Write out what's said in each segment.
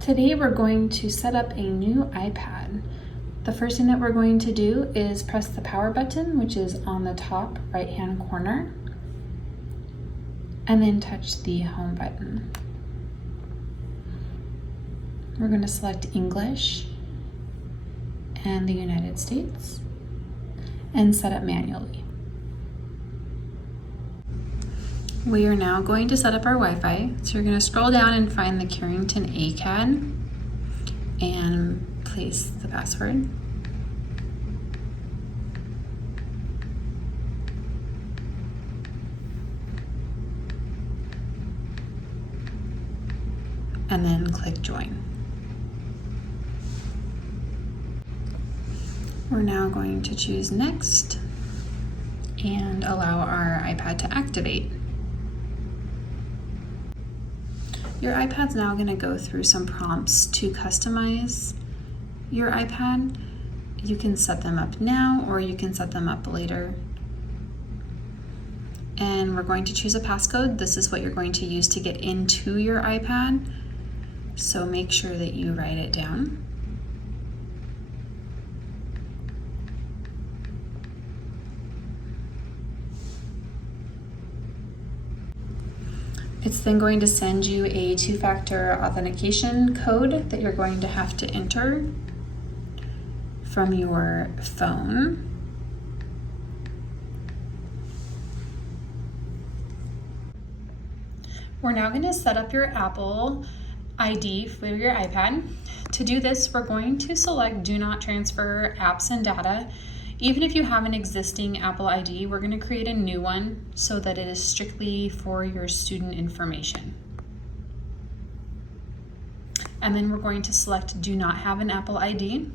Today we're going to set up a new iPad. The first thing that we're going to do is press the power button, which is on the top right hand corner, and then touch the home button. We're going to select English and the United States and set up manually. We are now going to set up our Wi-Fi. So you're going to scroll down and find the Carrington iPad and place the password. And then click join. We're now going to choose next and allow our iPad to activate. Your iPad's now going to go through some prompts to customize your iPad. You can set them up now or you can set them up later. And we're going to choose a passcode. This is what you're going to use to get into your iPad. So make sure that you write it down. It's then going to send you a 2-factor authentication code that you're going to have to enter from your phone. We're now going to set up your Apple ID for your iPad. To do this, we're going to select Do Not Transfer Apps and Data. Even if you have an existing Apple ID, we're going to create a new one so that it is strictly for your student information. And then we're going to select Do Not Have an Apple ID.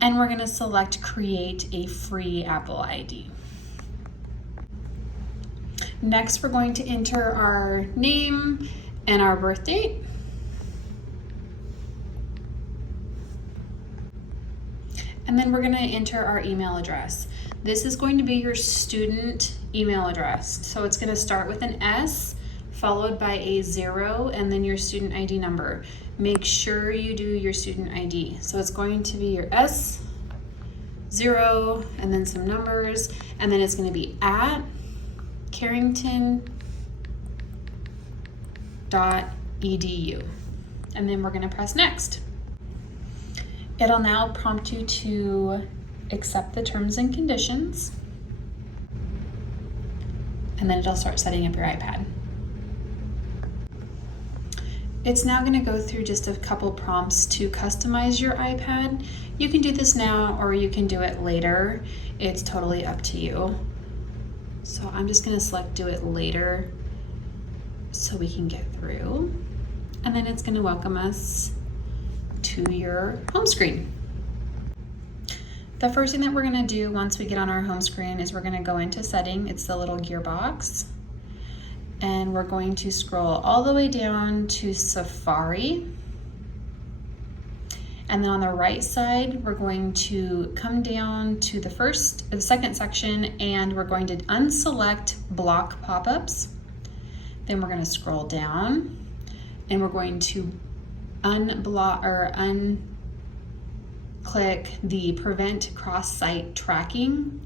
And we're going to select Create a Free Apple ID. Next, we're going to enter our name and our birth date. And then we're going to enter our email address. This is going to be your student email address. So it's going to start with an S followed by a 0 and then your student ID number. Make sure you do your student ID. So it's going to be your S, 0, and then some numbers, and then it's going to be at carrington.edu. And then we're going to press next. It'll now prompt you to accept the terms and conditions, and then it'll start setting up your iPad. It's now going to go through just a couple prompts to customize your iPad. You can do this now or you can do it later. It's totally up to you. So I'm just going to select do it later so we can get through, and then it's going to welcome us to your home screen. The first thing that we're going to do once we get on our home screen is we're going to go into setting. It's the little gear box, and we're going to scroll all the way down to Safari, and then on the right side we're going to come down to the second section, and we're going to unselect block pop-ups. Then we're going to scroll down and we're going to unblock or unclick the prevent cross-site tracking,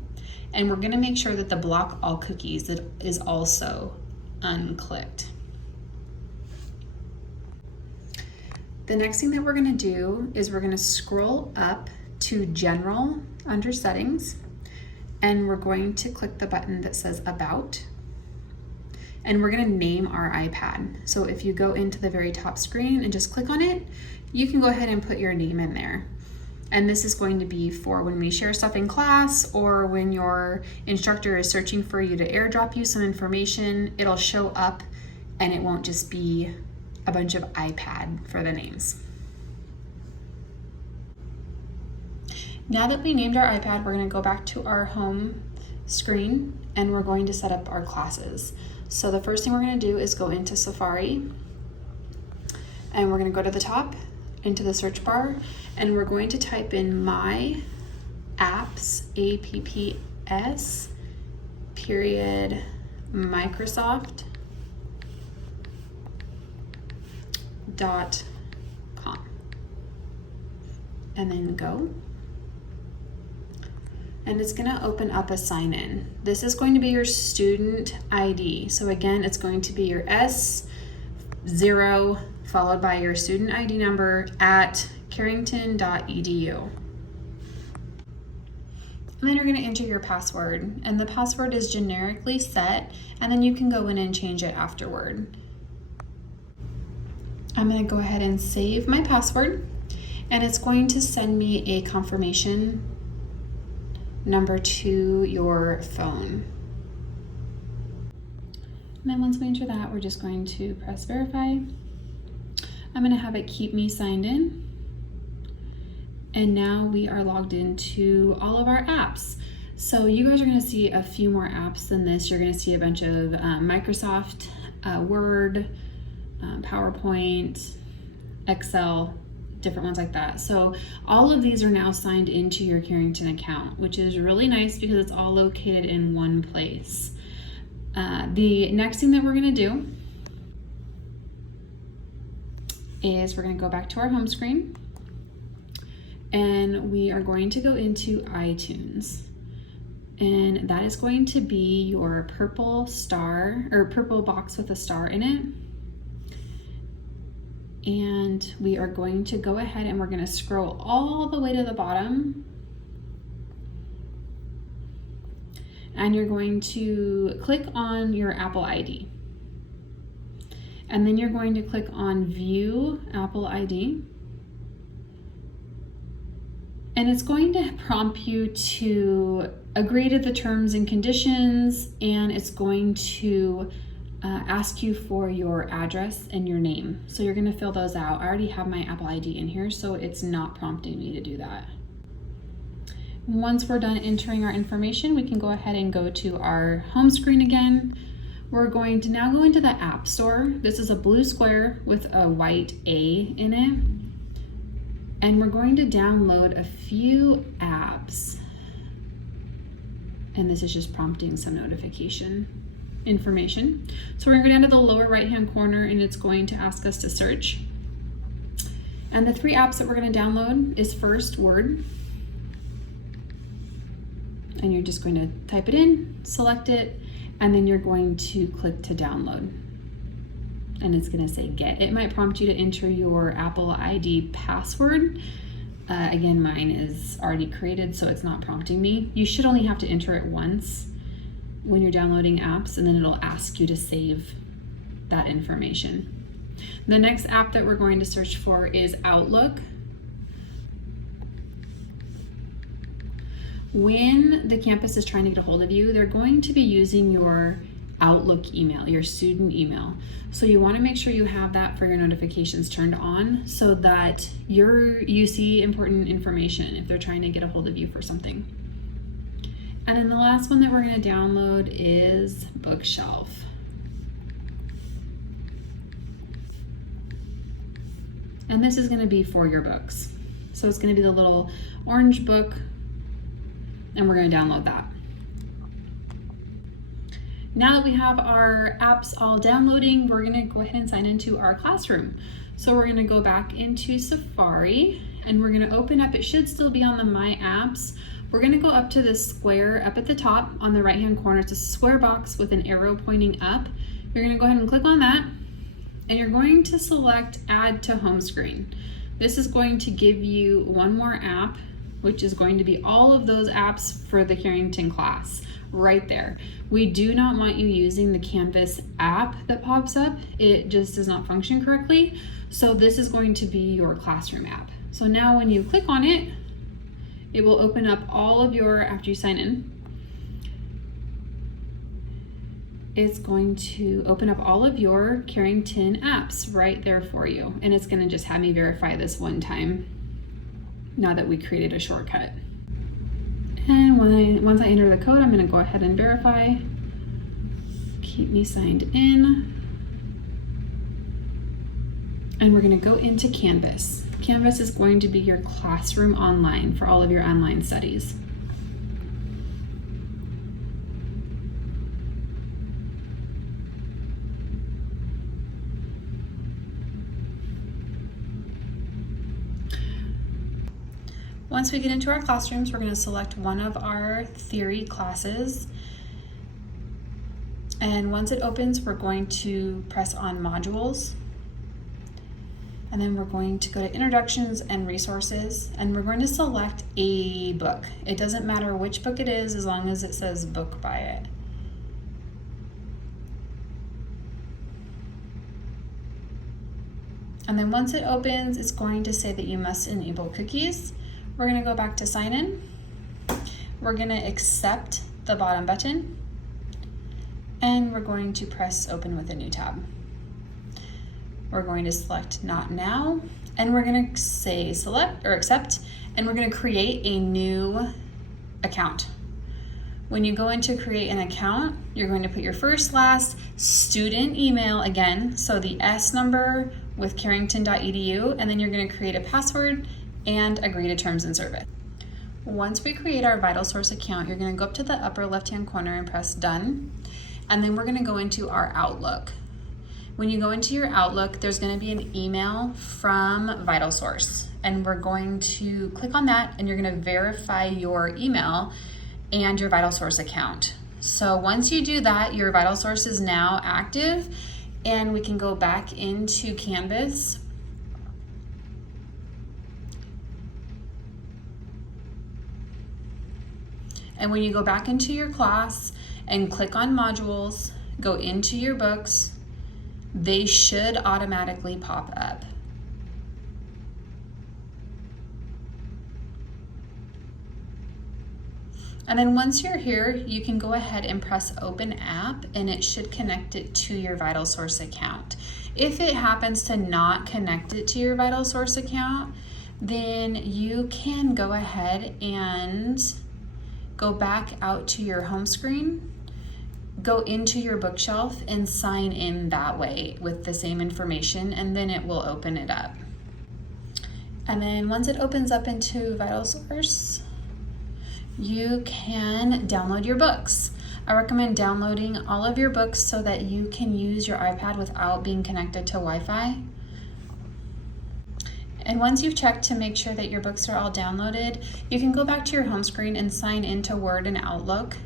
and we're going to make sure that the block all cookies that is also unclicked. The next thing that we're going to do is we're going to scroll up to General under Settings, and we're going to click the button that says About. And we're going to name our iPad. So if you go into the very top screen and just click on it, you can go ahead and put your name in there. And this is going to be for when we share stuff in class or when your instructor is searching for you to airdrop you some information, it'll show up and it won't just be a bunch of iPad for the names. Now that we named our iPad, we're going to go back to our home screen and we're going to set up our classes. So the first thing we're going to do is go into Safari, and we're going to go to the top into the search bar, and we're going to type in My Apps, APPS, period, Microsoft and then go. And it's going to open up a sign in. This is going to be your student ID. So again, it's going to be your S0 followed by your student ID number at carrington.edu. And then you're going to enter your password, and the password is generically set, and then you can go in and change it afterward. I'm going to go ahead and save my password, and it's going to send me a confirmation number to your phone. And then once we enter that, we're just going to press verify. I'm going to have it keep me signed in. And now we are logged into all of our apps. So you guys are going to see a few more apps than this. You're going to see a bunch of Microsoft Word, PowerPoint, Excel, different ones like that. So all of these are now signed into your Carrington account, which is really nice because it's all located in one place. The next thing that we're going to do is we're going to go back to our home screen, and we are going to go into iTunes, and that is going to be your purple star or purple box with a star in it. And we are going to go ahead and we're going to scroll all the way to the bottom, and you're going to click on your Apple ID, and then you're going to click on View Apple ID. And it's going to prompt you to agree to the terms and conditions, and it's going to ask you for your address and your name. So you're going to fill those out. I already have my Apple ID in here, so it's not prompting me to do that. Once we're done entering our information, we can go ahead and go to our home screen again. We're going to now go into the App Store. This is a blue square with a white A in it. And we're going to download a few apps. And this is just prompting some notification information. So we're going to go down to the lower right-hand corner, and it's going to ask us to search. And the three apps that we're going to download is first Word. And you're just going to type it in, select it, and then you're going to click to download. And it's going to say get. It might prompt you to enter your Apple ID password. Again, mine is already created, so it's not prompting me. You should only have to enter it once when you're downloading apps, and then it'll ask you to save that information. The next app that we're going to search for is Outlook. When the campus is trying to get a hold of you, they're going to be using your Outlook email, your student email. So you want to make sure you have that for your notifications turned on so that you see important information if they're trying to get a hold of you for something. And then the last one that we're going to download is Bookshelf. And this is going to be for your books. So it's going to be the little orange book, and we're going to download that. Now that we have our apps all downloading, we're going to go ahead and sign into our classroom. So we're going to go back into Safari, and we're going to open up, it should still be on the My Apps. We're going to go up to this square up at the top on the right hand corner. It's a square box with an arrow pointing up. You're going to go ahead and click on that, and you're going to select Add to Home Screen. This is going to give you one more app, which is going to be all of those apps for the Carrington class right there. We do not want you using the Canvas app that pops up. It just does not function correctly. So this is going to be your classroom app. So now when you click on it, it will open up all of your, after you sign in, it's going to open up all of your Carrington apps right there for you. And it's gonna just have me verify this one time now that we created a shortcut. And once I enter the code, I'm going to go ahead and verify. Keep me signed in. And we're going to go into Canvas. Canvas is going to be your classroom online for all of your online studies. Once we get into our classrooms, we're going to select one of our theory classes. And once it opens, we're going to press on modules. And then we're going to go to introductions and resources, and we're going to select a book. It doesn't matter which book it is as long as it says book by it. And then once it opens, it's going to say that you must enable cookies. We're going to go back to sign in. We're going to accept the bottom button, and we're going to press open with a new tab. We're going to select not now, and we're going to say select or accept, and we're going to create a new account. When you go in to create an account, you're going to put your first, last, student email again, so the S number with carrington.edu, and then you're going to create a password and agree to terms and service. Once we create our VitalSource account, you're going to go up to the upper left-hand corner and press done, and then we're going to go into our Outlook. When you go into your Outlook, there's going to be an email from VitalSource, and we're going to click on that, and you're going to verify your email and your VitalSource account. So once you do that, your VitalSource is now active, and we can go back into Canvas. And when you go back into your class and click on modules, go into your books, they should automatically pop up. And then once you're here, you can go ahead and press open app, and it should connect it to your VitalSource account. If it happens to not connect it to your VitalSource account, then you can go ahead and go back out to your home screen, go into your bookshelf, and sign in that way with the same information, and then it will open it up. And then once it opens up into VitalSource, you can download your books. I recommend downloading all of your books so that you can use your iPad without being connected to Wi-Fi. And once you've checked to make sure that your books are all downloaded, you can go back to your home screen and sign into Word and Outlook,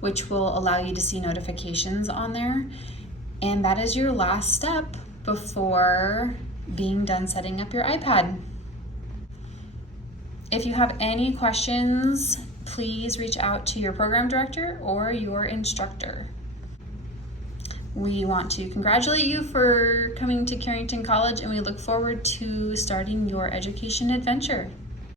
which will allow you to see notifications on there. And that is your last step before being done setting up your iPad. If you have any questions, please reach out to your program director or your instructor. We want to congratulate you for coming to Carrington College, and we look forward to starting your education adventure.